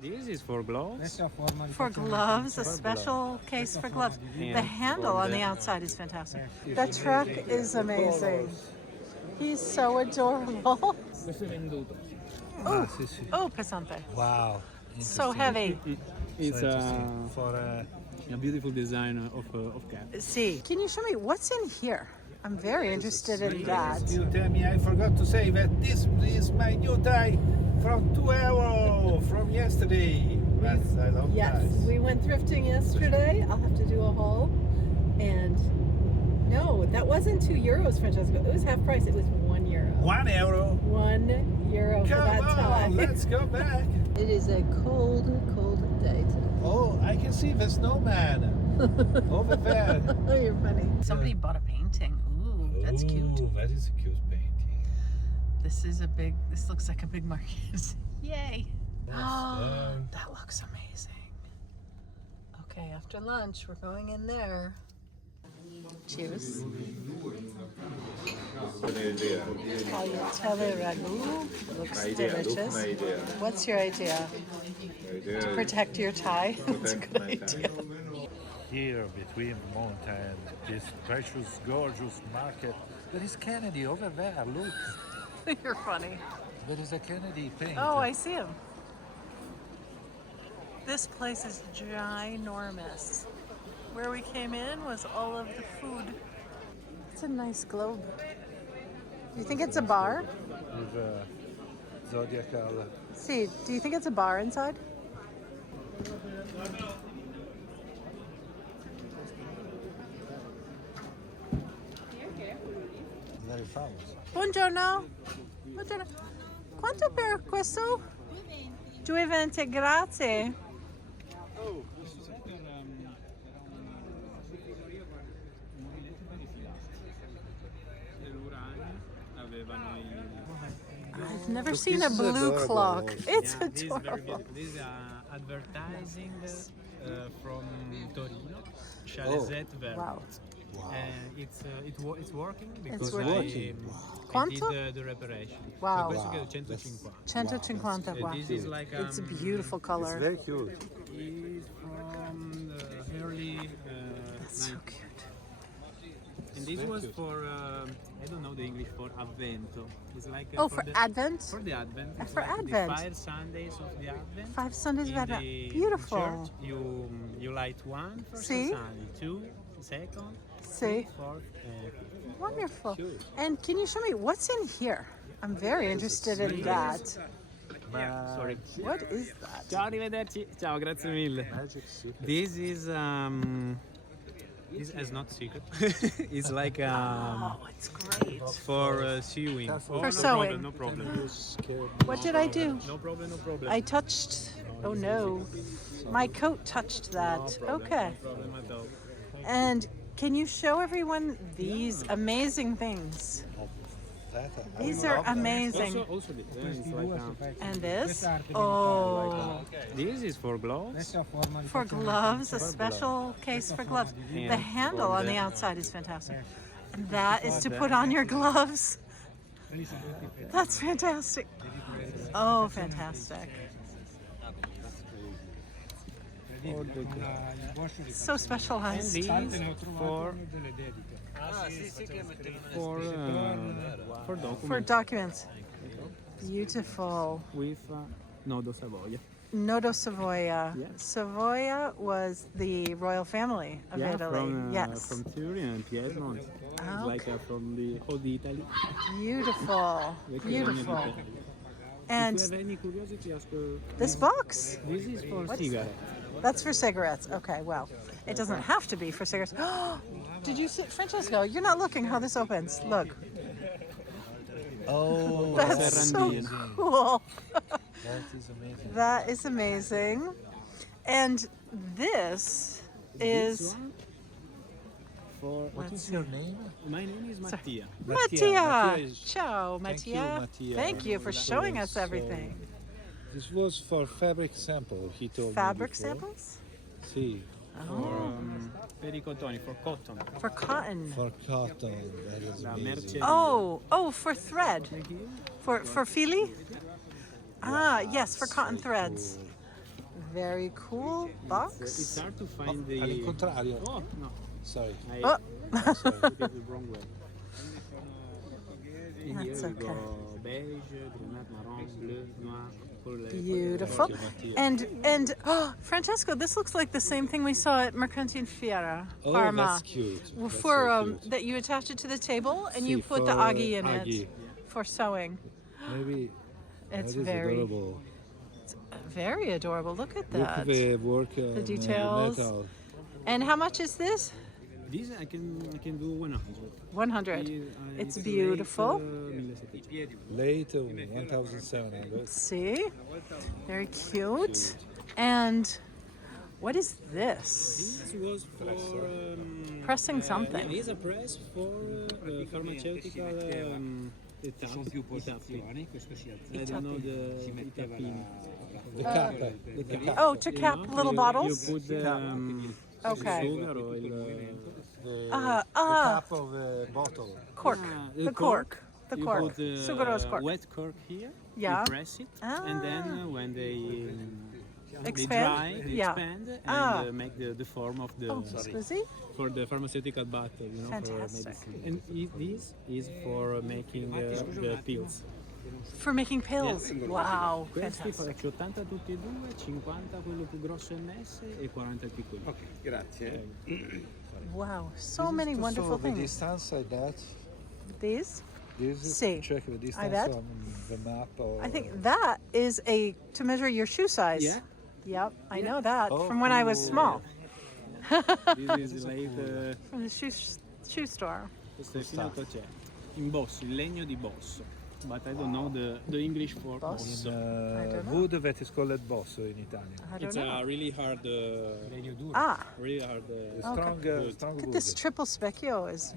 This is for gloves. For gloves, a special case for gloves. The handle on the outside is fantastic. The truck is amazing. He's so adorable. Oh, pesante. Wow. So heavy. It's for a beautiful design of cat. See, can you show me what's in here? I'm very interested in that. You tell me, I forgot to say that this is my new tie from €2 from yesterday. That's I love Yes, ties. we went thrifting yesterday. I'll have to do a haul. And no, that wasn't €2, Francesco. It was half price. It was €1. €1. €1 for that Come tie. on, let's go back. It is a cold, cold day today. Oh, I can see the snowman over there. Oh, you're funny. Somebody bought a painting. Ooh, that's cute. Ooh, that is a cute painting. This looks like a big marquise. Yay. Oh, that looks amazing. Okay, after lunch, we're going in there. Cheers. Tagliatelle ragu looks delicious. What's your idea? To protect your tie? That's a good idea. Here between mountain, this precious, gorgeous market. There is Kennedy over there, look. You're funny. There is a Kennedy painting. Oh, I see him. This place is ginormous. Where we came in was all of the food. It's a nice globe. Do you think it's a bar? With zodiacal. See, do you think it's a bar inside? Very famous. Buongiorno. Buongiorno. Quanto per questo? 2,20, grazie. Oh, questo è per mobiletti per i filastri. Dell'Urania avevano i... I've never seen a blue clock. It's Yeah, this is very adorable. beautiful. This is advertising from Torino, Chalet Verde. Wow. And it's working because working. I Quanto? did the reparation. Wow. So questo che è 150. 150, wow. This is like It's a beautiful color. Very cute. is from the early That's so 90s. cute. And this was for I don't know the English for Avvento. It's like Oh, for Advent? For the Advent. It's For like Advent. The 5 Sundays of the Advent. 5 Sundays of In Advent. the Beautiful. church, you light one first See? Sunday, 2 second, See? 3, 4, 5. Wonderful. And can you show me what's in here? I'm very interested in that. Yeah, sorry. What is that? Ciao, arrivederci. Ciao, grazie mille. Magic secret. This is not secret. It's like Oh, it's great. for sewing. Oh, For no sewing. Problem, no problem. What did I do? No problem, no problem. I touched. Oh no. My coat touched that. No problem, Okay. No problem at all. And can you show everyone these amazing things? These are amazing. Also it's like And this? Oh, this is for gloves. for gloves, a special case for gloves. The handle on the outside is fantastic. And that is to put on your gloves. That's fantastic. Oh, fantastic. So specialized. These for documents For documents. Beautiful. with nodo Savoia. Nodo Savoia. Yeah. Savoia was the royal family of Italy. Yes. From Turin and Piedmont. It's like from the old Italy. Beautiful. Beautiful. And If you have any curiosity, ask. this box? This is for cigarettes. That's for cigarettes. Okay, well, it doesn't have to be for cigarettes. Did you see, Francesco? You're not looking how this opens. Look. Oh, That's so cool. that is amazing. That is amazing. And this is For What is your name? my name is Mattia. Mattia. Ciao, Thank you, Mattia. Mattia. Thank you for showing us everything. This was for fabric sample, he told Fabric me before. samples? See, Per i cotoni, for cotton. For cotton. for cotton, that is La amazing. merce. Oh, for thread. For fili? Ah, yes, for cotton threads. Very cool It's box. hard to find the. All'incontrario. Oh no, Sorry. I Oh, put it the wrong way. In here That's we okay. go beige, grenade, marron, bleu, noir. beautiful. And oh, Francesco, this looks like the same thing we saw at Mercantile Fiera, Oh, Parma. that's cute. That's For so cute. that you attach it to the table and Sì, you put the for aghi in aghi. it for sewing. Maybe It's that is very, adorable. very adorable. Look at Look that. at the work The details. metal. And how much is this? This I can do 100. 100. It's beautiful. Late 1,700. See? Very cute. And what is this? This was for Pressing something. It's a press for pharmaceutical i tappi. I don't know i tappini. The cap. Oh, to cap little bottles? You put the Okay. sugar or The Ah, cap of a bottle. cork. The cork. The you cork. put the Sugaro's cork. wet cork here. Yeah. You press it, and then when they Expand? dry, they Yeah. expand and Ah. make the form of the Oh, scusi? for the pharmaceutical bottle, you know, Fantastic. for medicine. And this is for making the pills. For making pills. Wow. Questi Fantastic. faccio 80 tutti e due, 50 quello più grosso MS e 40 il piccolino. Ok, grazie. Wow. So many wonderful the things. distance like that. These? This is Sì. to check the distance bet. on the map. Or I think that is to measure your shoe size. Yeah. Yep, I know that Oh, from when I was cool. small. This is late, From the shoe store. questo è finito c'è in bosso, il legno di bosso. But I don't know the English for Boss? bosso. I don't know. wood that is called bosso in Italian. I don't It's know. a really hard, Ah, really hard. Strong, strong look at wood. this triple specchio is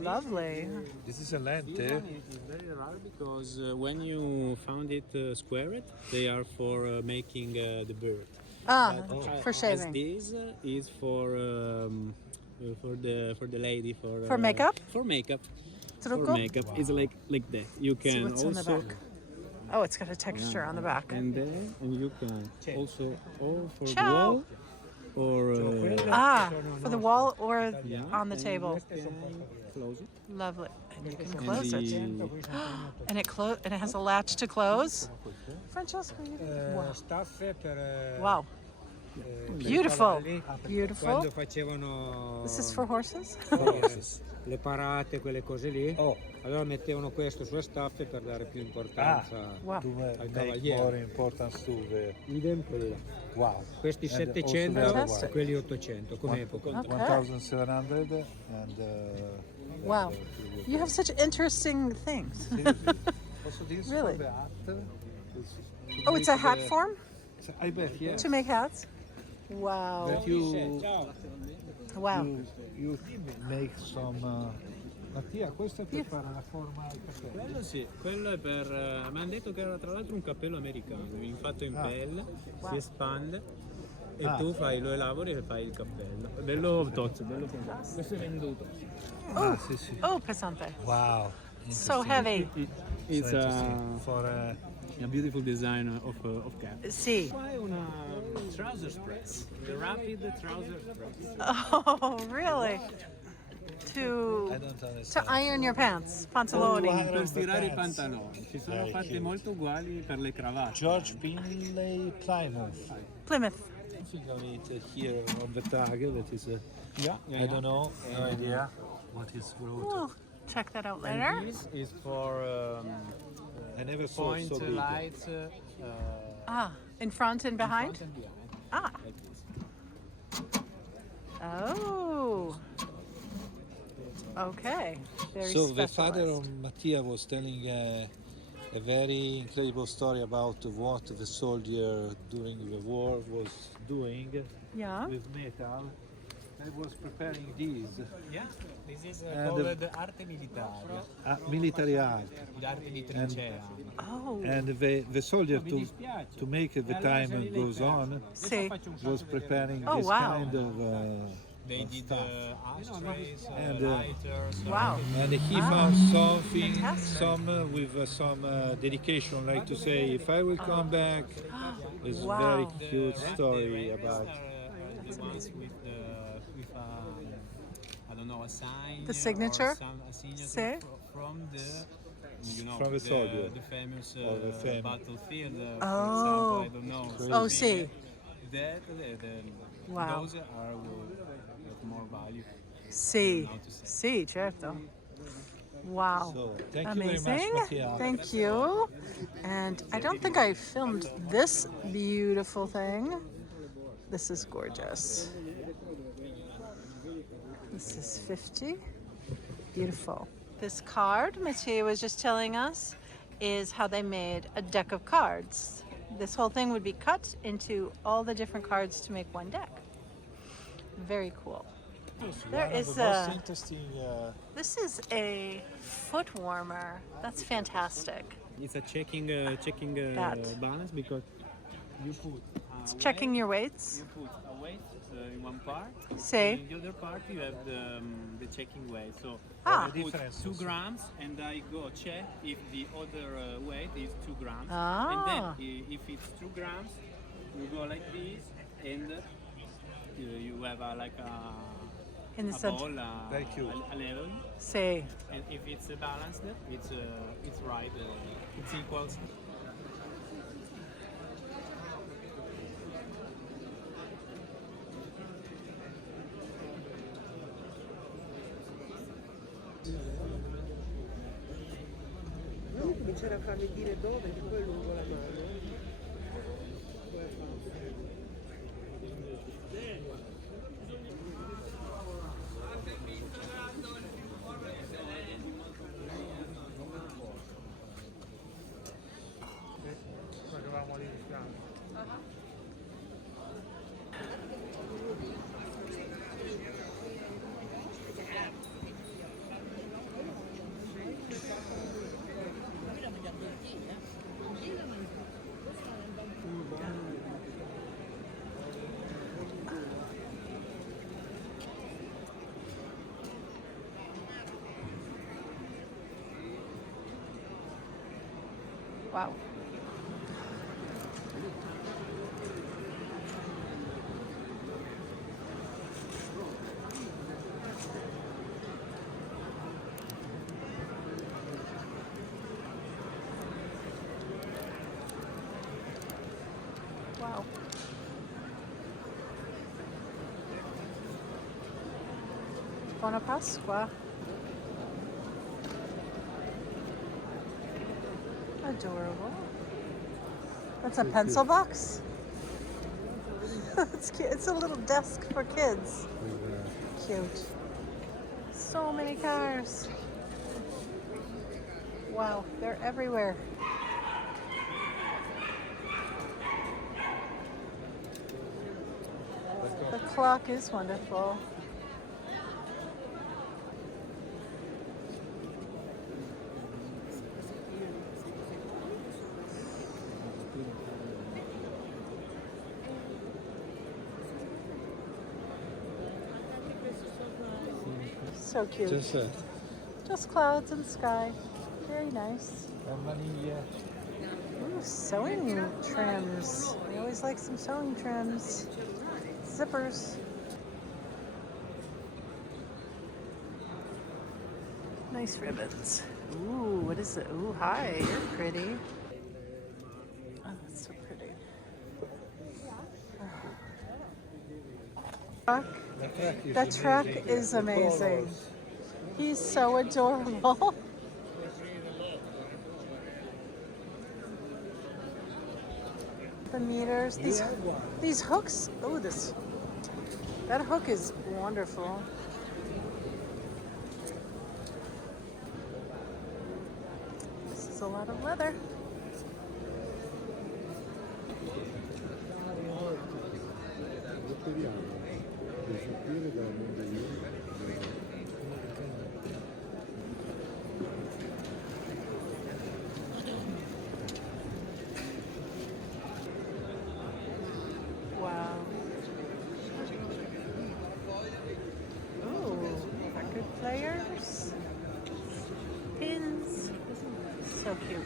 lovely. This is a This lente. one is very rare because when you found it squared, they are for making the bird. Ah, But for as shaving. this is for the lady For makeup? For makeup. Trucco? For makeup, it's like that. You See can what's on the also back. Oh, it's got a texture on the back. and then you can also or for the Ciao. wall or Ah, for the wall or yeah, on the and table. you can close it. Lovely. And you can And close it. the- And it has a latch to close. Francesco, you wow. Staffe per Wow. Beautiful. Beautiful. quando facevano This is for horses? le parate, quelle cose lì. Oh, Allora mettevano questo sulle staffe per dare più importanza. Wow. to make cavaliere. more importance to the. Idem quella. Wow. Questi And also 700 the other Fantastic. e quelli 800 come epoca. Okay. 1,700 and. Wow. You have such interesting things. Also this Really? for the hat. It's Oh, it's a make hat the- form I bet, yes. to make hats? Wow. That you Wow. you make some. Mattia, questo è per fare la forma al cappello. Quello sì, quello è per. Mi hanno detto che era tra l'altro un cappello americano, fatto in pelle, si espande e tu lo elabori e fai il cappello. È bello tozzo, bello pesato. Questo è venduto. Ah, sì, sì. Oh, pesante. Wow. So heavy. It's For a beautiful design of cap. Sì. Qua è una trousers press, the rapid trousers press. Oh, really? I To don't understand. iron your pants, pantaloni. Oh, Per stirare i pants. pantaloni, ci sono fatte molto uguali per le cravatte. George Pinley Plymouth. Plymouth. I think I need here on the tag that is Yeah, I don't know, no idea what is wrote. We'll check that out And later. this is for I never saw point so big. lights Ah, in front and behind? front and behind, Ah. like this. Oh. Okay. Very So the father specialized. of Mattia was telling a very incredible story about what the soldier during the war was doing Yeah. with metal. I was preparing these Yeah, this is And called the- arte militare, military art, l'arte di trincea. Oh. and the soldier Mi to dispiace. make the time goes on See. was preparing Oh, this wow. kind of They did stuff. ashtrays, And, lighters. Wow. And he Ah, found something, fantastic. some with some dedication, like to say, if I will come back It's Wow. very cute story the about. rest are the ones with I don't know, a sign. The signature? Or a signature Say? from the, you know, From the soldier. the famous Or the famous. battlefield. For Oh. example, I don't know. Oh, something, sì. That Wow. those are with more value. Sì. How to say. Sì, certo. Wow. So, thank you very much, Amazing. Mattia. Thank you. And I don't think I filmed this beautiful thing. This is gorgeous. This is 50. Beautiful. This card, Mattia was just telling us, is how they made a deck of cards. This whole thing would be cut into all the different cards to make one deck. Very cool. There One of is the most a- interesting. This is a foot warmer. That's fantastic. It's a checking That. balance because you put. It's checking your weights. You put a weight in one part. Say. In the other part you have the checking weight. So Ah. I put 2 grams and I go check if the other weight is 2 grams. Ah. And then if it's 2 grams, you go like this and you have like In the a center. ball, Very cute. a level. Say. And if it's balanced, it's right. It's equals. Devo cominciare a farmi dire dove, che poi lungo la mano. Wow. Wow. Buona Pasqua. Adorable. That's a pencil box? It's cute. It's a little desk for kids. Cute. So many cars. Wow, they're everywhere. The clock is wonderful. So cute. Just clouds and sky. Very nice. Ooh, sewing trims. I always like some sewing trims. Zippers. Nice ribbons. Ooh, what is it? Ooh, hi, you're pretty. Oh, that's so pretty. That truck is amazing. He's so adorable. The meters, these hooks. Oh, that hook is wonderful. This is a lot of leather. Wow. Ooh, record players, pins. So cute.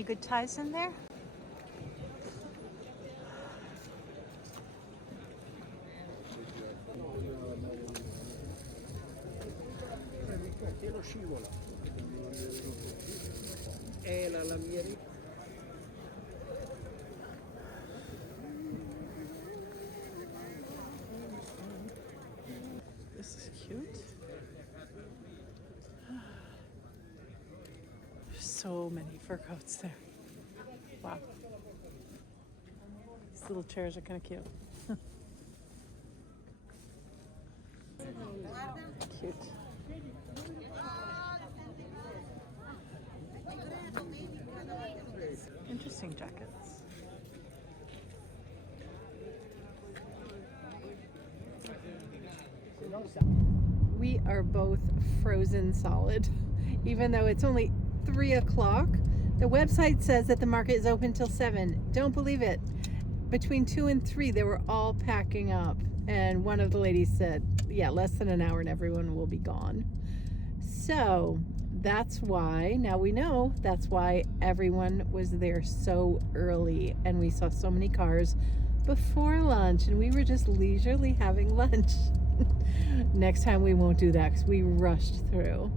Any good ties in there? This is cute. So many fur coats there. Wow. These little chairs are kind of cute. Cute. Interesting jackets. We are both frozen solid, even though it's only 3 o'clock. The website says that the market is open till 7. Don't believe it. Between 2 and 3, they were all packing up. And one of the ladies said, yeah, less than an hour and everyone will be gone. So that's why, now we know, that's why everyone was there so early. And we saw so many cars before lunch. And we were just leisurely having lunch. Next time we won't do that because we rushed through.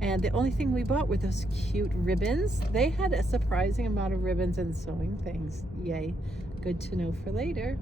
And the only thing we bought were those cute ribbons. They had a surprising amount of ribbons and sewing things. Yay. Good to know for later.